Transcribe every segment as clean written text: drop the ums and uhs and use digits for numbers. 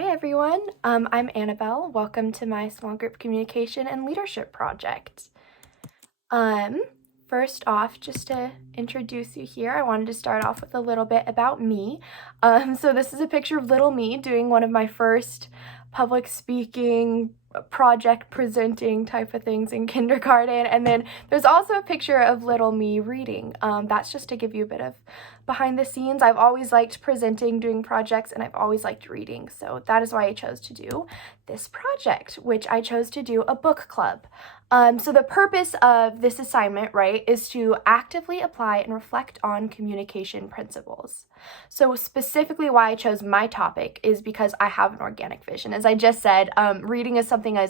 Hi everyone, I'm Annabelle. Welcome to my small group communication and leadership project. First off, just to introduce you here, I wanted to start off with a little bit about me. So this is a picture of little me doing one of my first public speaking, project presenting type of things in kindergarten, and then there's also a picture of little me reading. That's just to give you a bit of behind the scenes. I've always liked presenting, doing projects, and I've always liked reading, so that is why I chose to do this project, which I chose to do a book club. So the purpose of this assignment, right, is to actively apply and reflect on communication principles. So specifically why I chose my topic is because I have an organic vision. As I just said, reading is something I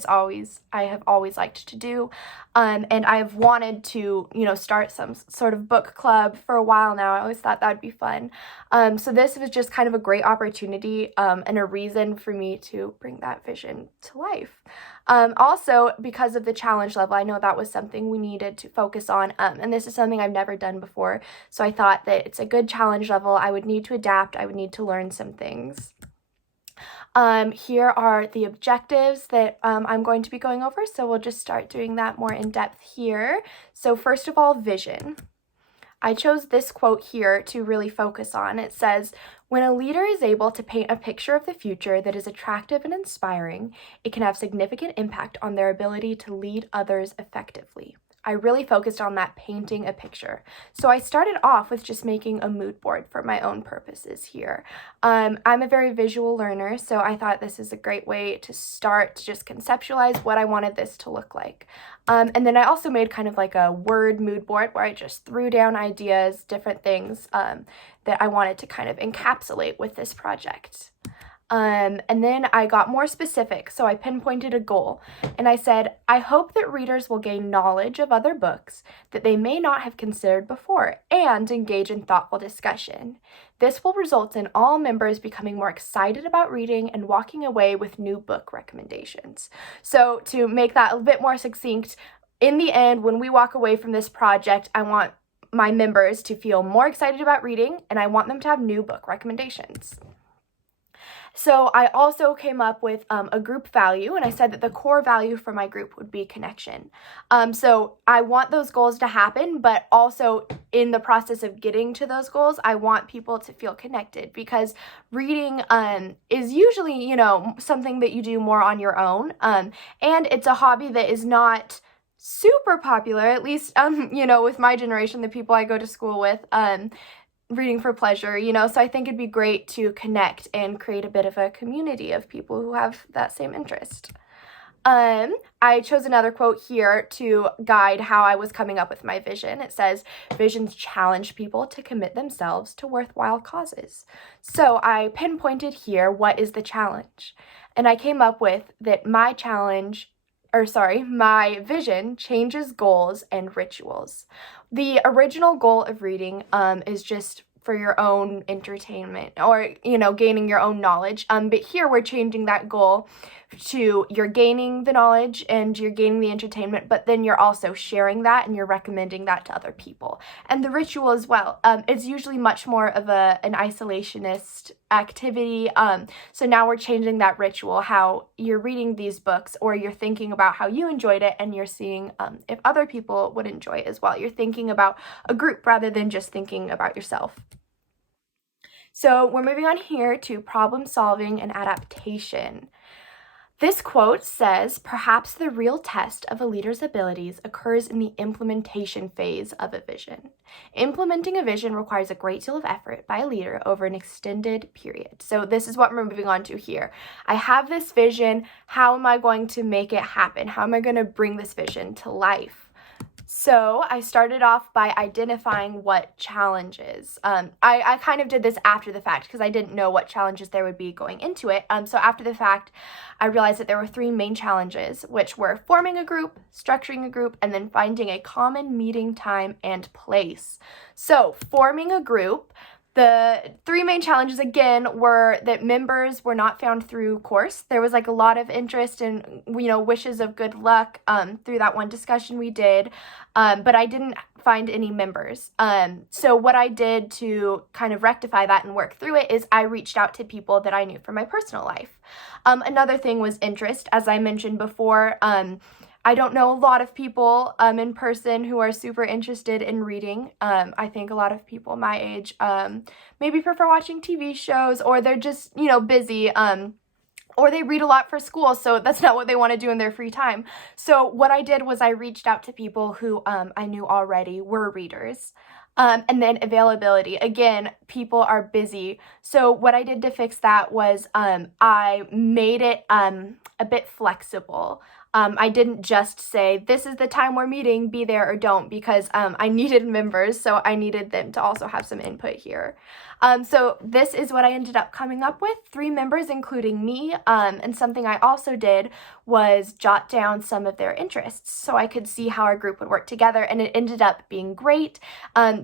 have always liked to do, and I've wanted to, start some sort of book club for a while now. I always thought that would be fun. So this was just kind of a great opportunity and a reason for me to bring that vision to life. Also, because of the challenge level, I know that was something we needed to focus on, and this is something I've never done before, so I thought that it's a good challenge level. I would need to adapt, I would need to learn some things. Here are the objectives that I'm going to be going over, so we'll just start doing that more in depth here. So first of all, vision. I chose this quote here to really focus on. It says, "When a leader is able to paint a picture of the future that is attractive and inspiring, it can have significant impact on their ability to lead others effectively." I really focused on that painting a picture. So I started off with just making a mood board for my own purposes here. I'm a very visual learner, so I thought this is a great way to start to just conceptualize what I wanted this to look like. And then I also made kind of like a word mood board where I just threw down ideas, different things that I wanted to kind of encapsulate with this project. And then I got more specific, so I pinpointed a goal, and I said, I hope that readers will gain knowledge of other books that they may not have considered before and engage in thoughtful discussion. This will result in all members becoming more excited about reading and walking away with new book recommendations. So to make that a bit more succinct, in the end, when we walk away from this project, I want my members to feel more excited about reading, and I want them to have new book recommendations. So I also came up with a group value, and I said that the core value for my group would be connection. So I want those goals to happen, but also in the process of getting to those goals, I want people to feel connected, because reading is usually, something that you do more on your own, and it's a hobby that is not super popular, at least, with my generation, the people I go to school with, reading for pleasure, so I think it'd be great to connect and create a bit of a community of people who have that same interest. I chose another quote here to guide how I was coming up with my vision. It says, "Visions challenge people to commit themselves to worthwhile causes." So I pinpointed here, what is the challenge? And I came up with that my vision changes goals and rituals. The original goal of reading is just for your own entertainment or, gaining your own knowledge. But here we're changing that goal to you're gaining the knowledge and you're gaining the entertainment, but then you're also sharing that and you're recommending that to other people. And the ritual as well. It's usually much more of an isolationist activity. So now we're changing that ritual, how you're reading these books, or you're thinking about how you enjoyed it and you're seeing if other people would enjoy it as well. You're thinking about a group rather than just thinking about yourself. So we're moving on here to problem solving and adaptation. This quote says, "Perhaps the real test of a leader's abilities occurs in the implementation phase of a vision. Implementing a vision requires a great deal of effort by a leader over an extended period." So this is what we're moving on to here. I have this vision. How am I going to make it happen? How am I going to bring this vision to life? So I started off by identifying what challenges. I kind of did this after the fact because I didn't know what challenges there would be going into it. So after the fact, I realized that there were 3 main challenges, which were forming a group, structuring a group, and then finding a common meeting time and place. So forming a group, the 3 main challenges, again, were that members were not found through course. There was a lot of interest and, wishes of good luck through that one discussion we did, but I didn't find any members. So what I did to kind of rectify that and work through it is I reached out to people that I knew from my personal life. Another thing was interest. As I mentioned before, I don't know a lot of people in person who are super interested in reading. I think a lot of people my age maybe prefer watching TV shows, or they're just, busy. Or they read a lot for school, so that's not what they want to do in their free time. So what I did was I reached out to people who I knew already were readers. And then availability. Again, people are busy. So what I did to fix that was I made it a bit flexible. I didn't just say, this is the time we're meeting, be there or don't, because I needed members, so I needed them to also have some input here. So this is what I ended up coming up with, 3 members, including me, and something I also did was jot down some of their interests so I could see how our group would work together, and it ended up being great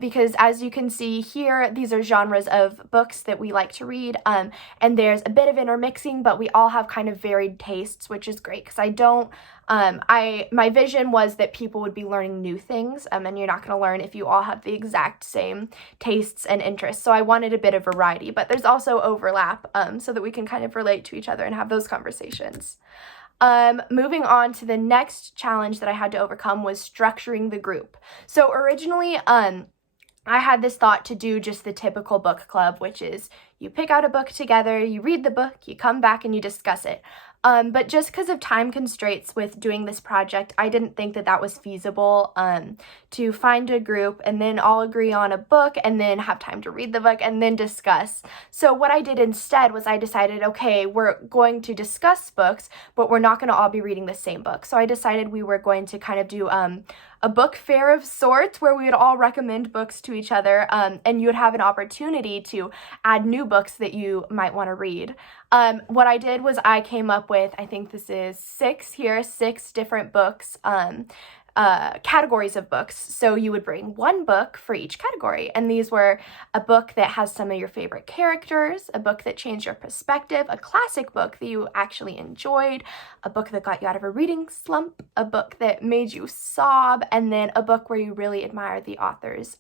because as you can see here, these are genres of books that we like to read, and there's a bit of intermixing, but we all have kind of varied tastes, which is great because my vision was that people would be learning new things, and you're not going to learn if you all have the exact same tastes and interests. So I wanted a bit of variety, but there's also overlap so that we can kind of relate to each other and have those conversations. Moving on to the next challenge that I had to overcome was structuring the group. So originally, I had this thought to do just the typical book club, which is you pick out a book together, you read the book, you come back and you discuss it. But just because of time constraints with doing this project, I didn't think that was feasible to find a group and then all agree on a book and then have time to read the book and then discuss. So what I did instead was I decided, okay, we're going to discuss books, but we're not going to all be reading the same book. So I decided we were going to kind of do a book fair of sorts where we would all recommend books to each other, and you would have an opportunity to add new books that you might want to read. What I did was I came up with, I think this is 6 different books, categories of books. So you would bring one book for each category, and these were a book that has some of your favorite characters, a book that changed your perspective, a classic book that you actually enjoyed, a book that got you out of a reading slump, a book that made you sob, and then a book where you really admire the author's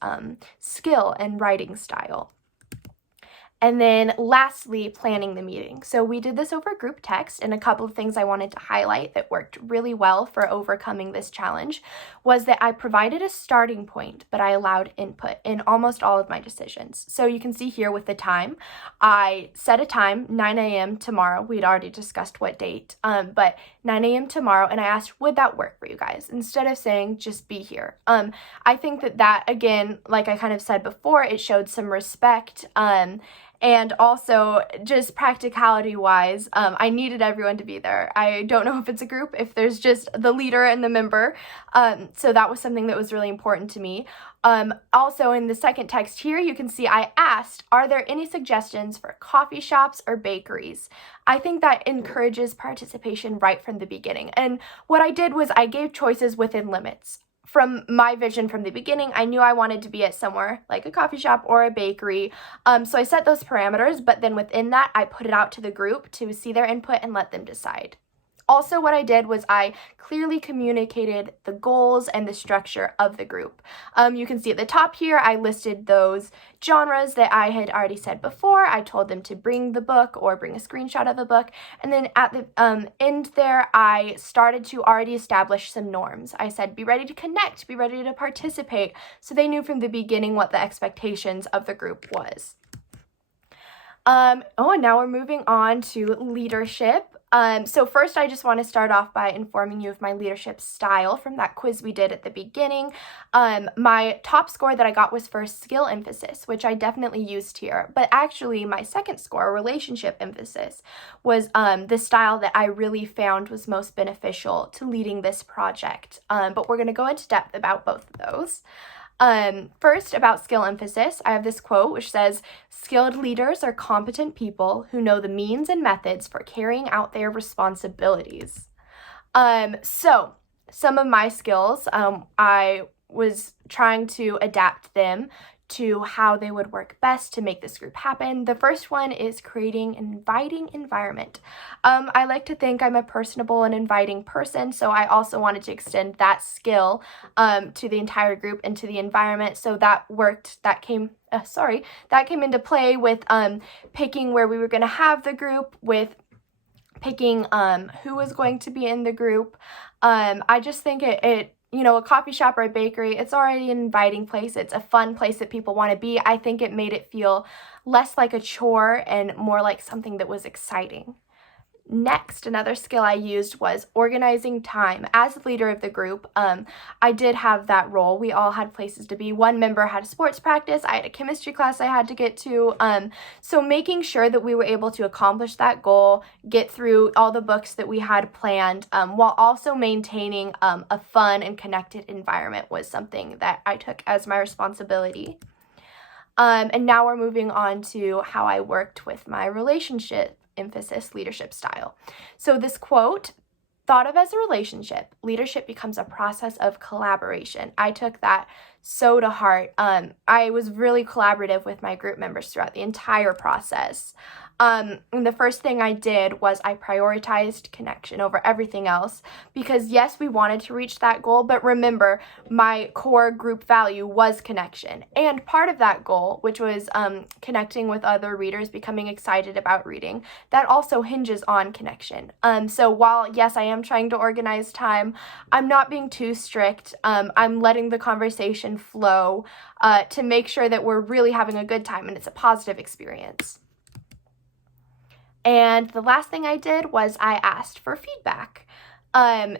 skill and writing style. And then lastly, planning the meeting. So we did this over group text, and a couple of things I wanted to highlight that worked really well for overcoming this challenge was that I provided a starting point, but I allowed input in almost all of my decisions. So you can see here with the time, I set a time, 9 a.m. tomorrow. We'd already discussed what date, but 9 a.m. tomorrow, and I asked, would that work for you guys? Instead of saying, just be here. I think that again, like I kind of said before, it showed some respect, and also, just practicality-wise, I needed everyone to be there. I don't know if it's a group, if there's just the leader and the member. So that was something that was really important to me. Also, in the second text here, you can see I asked, are there any suggestions for coffee shops or bakeries? I think that encourages participation right from the beginning. And what I did was I gave choices within limits. From my vision from the beginning, I knew I wanted to be at somewhere like a coffee shop or a bakery. So I set those parameters, but then within that, I put it out to the group to see their input and let them decide. Also, what I did was I clearly communicated the goals and the structure of the group. You can see at the top here, I listed those genres that I had already said before. I told them to bring the book or bring a screenshot of a book. And then at the end there, I started to already establish some norms. I said, be ready to connect, be ready to participate. So they knew from the beginning what the expectations of the group was. And now we're moving on to leadership. So first, I just want to start off by informing you of my leadership style from that quiz we did at the beginning. My top score that I got was for skill emphasis, which I definitely used here. But actually, my second score, relationship emphasis, was the style that I really found was most beneficial to leading this project. But we're going to go into depth about both of those. First, about skill emphasis, I have this quote which says, skilled leaders are competent people who know the means and methods for carrying out their responsibilities. So some of my skills, I was trying to adapt them to how they would work best to make this group happen. The first one is creating an inviting environment. I like to think I'm a personable and inviting person, so I also wanted to extend that skill to the entire group and to the environment. So that worked. That came into play with picking where we were going to have the group, with picking who was going to be in the group. I just think it a coffee shop or a bakery, it's already an inviting place. It's a fun place that people want to be. I think it made it feel less like a chore and more like something that was exciting. Next, another skill I used was organizing time. As the leader of the group, I did have that role. We all had places to be. One member had a sports practice. I had a chemistry class I had to get to. So making sure that we were able to accomplish that goal, get through all the books that we had planned, while also maintaining a fun and connected environment was something that I took as my responsibility. And now we're moving on to how I worked with my relationship emphasis leadership style. So this quote, thought of as a relationship, leadership becomes a process of collaboration. I took that so to heart. I was really collaborative with my group members throughout the entire process. And the first thing I did was I prioritized connection over everything else, because yes, we wanted to reach that goal, but remember, my core group value was connection. And part of that goal, which was connecting with other readers, becoming excited about reading, that also hinges on connection. So while yes, I am trying to organize time, I'm not being too strict. I'm letting the conversation flow to make sure that we're really having a good time and it's a positive experience. And the last thing I did was I asked for feedback.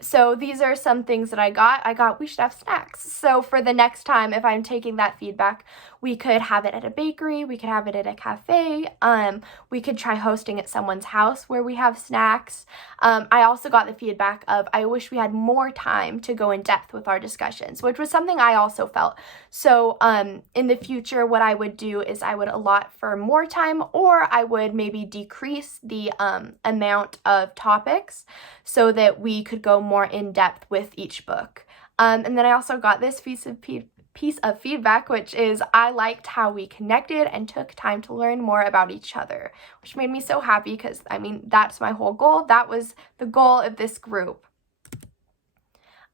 So these are some things that I got, we should have snacks. So for the next time, if I'm taking that feedback, we could have it at a bakery, we could have it at a cafe, we could try hosting at someone's house where we have snacks. I also got the feedback of, I wish we had more time to go in depth with our discussions, which was something I also felt. So in the future, what I would do is I would allot for more time, or I would maybe decrease the amount of topics so that we could go more in depth with each book. And then I also got this piece of feedback, which is I liked how we connected and took time to learn more about each other, which made me so happy because, that's my whole goal. That was the goal of this group.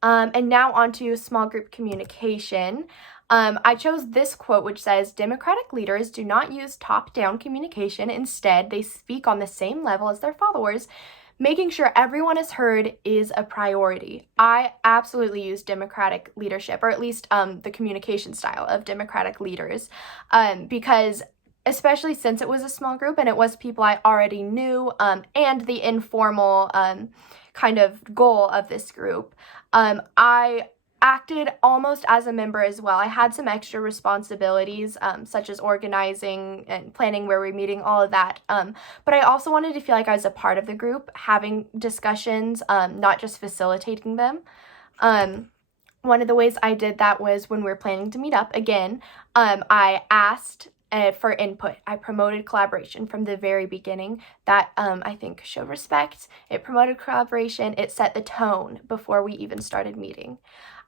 And now on to small group communication. I chose this quote, which says, democratic leaders do not use top-down communication. Instead, they speak on the same level as their followers. Making sure everyone is heard is a priority. I absolutely use democratic leadership, or at least the communication style of democratic leaders, because especially since it was a small group and it was people I already knew, and the informal kind of goal of this group, I acted almost as a member as well. I had some extra responsibilities, such as organizing and planning where we're meeting, all of that. But I also wanted to feel like I was a part of the group, having discussions, not just facilitating them. One of the ways I did that was when we were planning to meet up again, I asked for input. I promoted collaboration from the very beginning. That, I think, showed respect. It promoted collaboration. It set the tone before we even started meeting.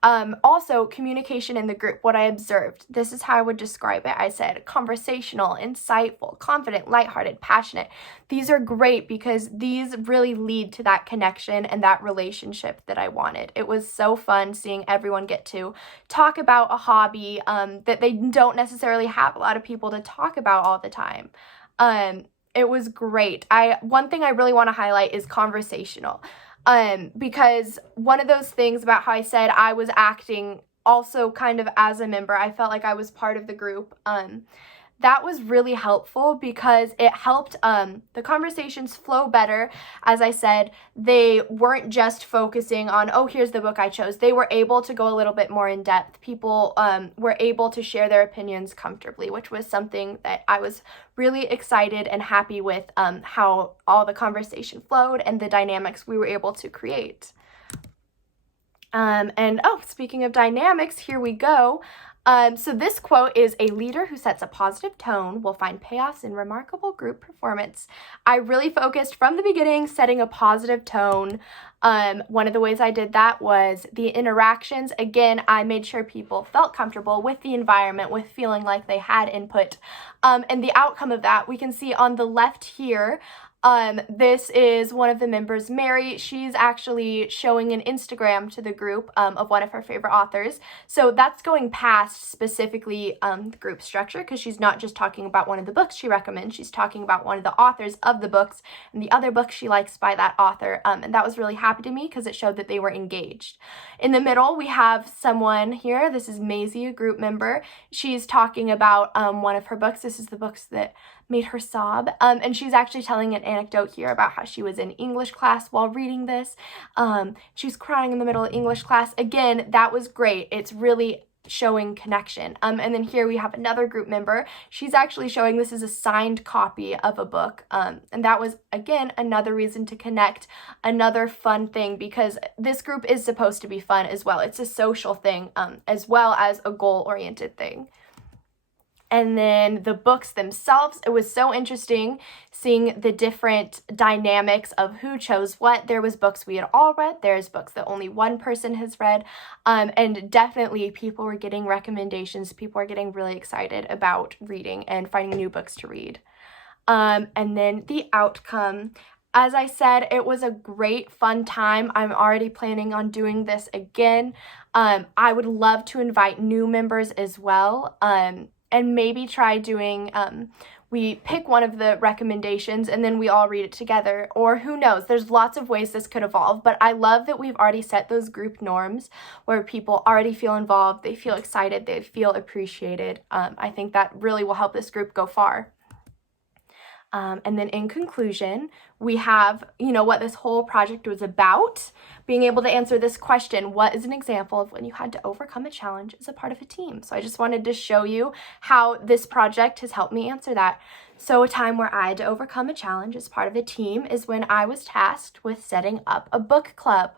Also, communication in the group, what I observed, this is how I would describe it. I said conversational, insightful, confident, lighthearted, passionate. These are great because these really lead to that connection and that relationship that I wanted. It was so fun seeing everyone get to talk about a hobby that they don't necessarily have a lot of people to talk about all the time. It was great. One thing I really want to highlight is conversational. Because one of those things about how I said I was acting also kind of as a member, I felt like I was part of the group. That was really helpful because it helped the conversations flow better. As I said, they weren't just focusing on, oh, here's the book I chose. They were able to go a little bit more in depth. People were able to share their opinions comfortably, which was something that I was really excited and happy with, how all the conversation flowed and the dynamics we were able to create. Speaking of dynamics, here we go. So this quote is, "A leader who sets a positive tone will find payoffs in remarkable group performance." I really focused from the beginning, setting a positive tone. One of the ways I did that was the interactions. Again, I made sure people felt comfortable with the environment, with feeling like they had input. And the outcome of that, we can see on the left here. This is one of the members, Mary. She's actually showing an Instagram to the group of one of her favorite authors. So that's going past specifically the group structure, because she's not just talking about one of the books she recommends, she's talking about one of the authors of the books and the other books she likes by that author. And that was really happy to me because it showed that they were engaged. In the middle, we have someone here. This is Maisie, a group member. She's talking about one of her books. This is the books that made her sob. And she's actually telling an anecdote here about how she was in English class while reading this. She was crying in the middle of English class. Again, that was great. It's really showing connection. And then here we have another group member. She's actually showing this is a signed copy of a book. And that was, again, another reason to connect, another fun thing, because this group is supposed to be fun as well. It's a social thing as well as a goal-oriented thing. And then the books themselves, it was so interesting seeing the different dynamics of who chose what. There was books we had all read, there's books that only one person has read, and definitely people were getting recommendations. People were getting really excited about reading and finding new books to read. And then the outcome. As I said, it was a great, fun time. I'm already planning on doing this again. I would love to invite new members as well. And maybe try doing, we pick one of the recommendations and then we all read it together, or who knows, there's lots of ways this could evolve, but I love that we've already set those group norms where people already feel involved, they feel excited, they feel appreciated. I think that really will help this group go far. And then in conclusion, we have, what this whole project was about, being able to answer this question: what is an example of when you had to overcome a challenge as a part of a team? So I just wanted to show you how this project has helped me answer that. So a time where I had to overcome a challenge as part of a team is when I was tasked with setting up a book club.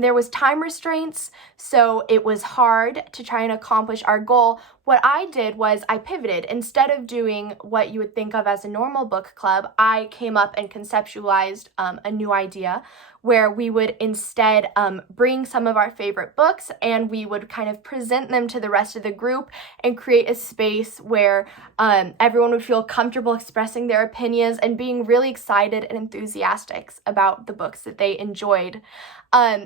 There was time restraints, so it was hard to try and accomplish our goal. What I did was I pivoted. Instead of doing what you would think of as a normal book club, I came up and conceptualized a new idea where we would instead bring some of our favorite books and we would kind of present them to the rest of the group and create a space where everyone would feel comfortable expressing their opinions and being really excited and enthusiastic about the books that they enjoyed.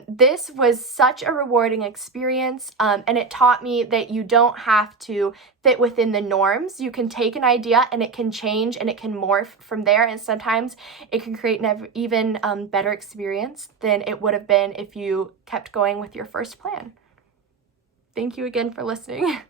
This was such a rewarding experience, and it taught me that you don't have to fit within the norms. You can take an idea and it can change and it can morph from there, and sometimes it can create an even better experience than it would have been if you kept going with your first plan. Thank you again for listening.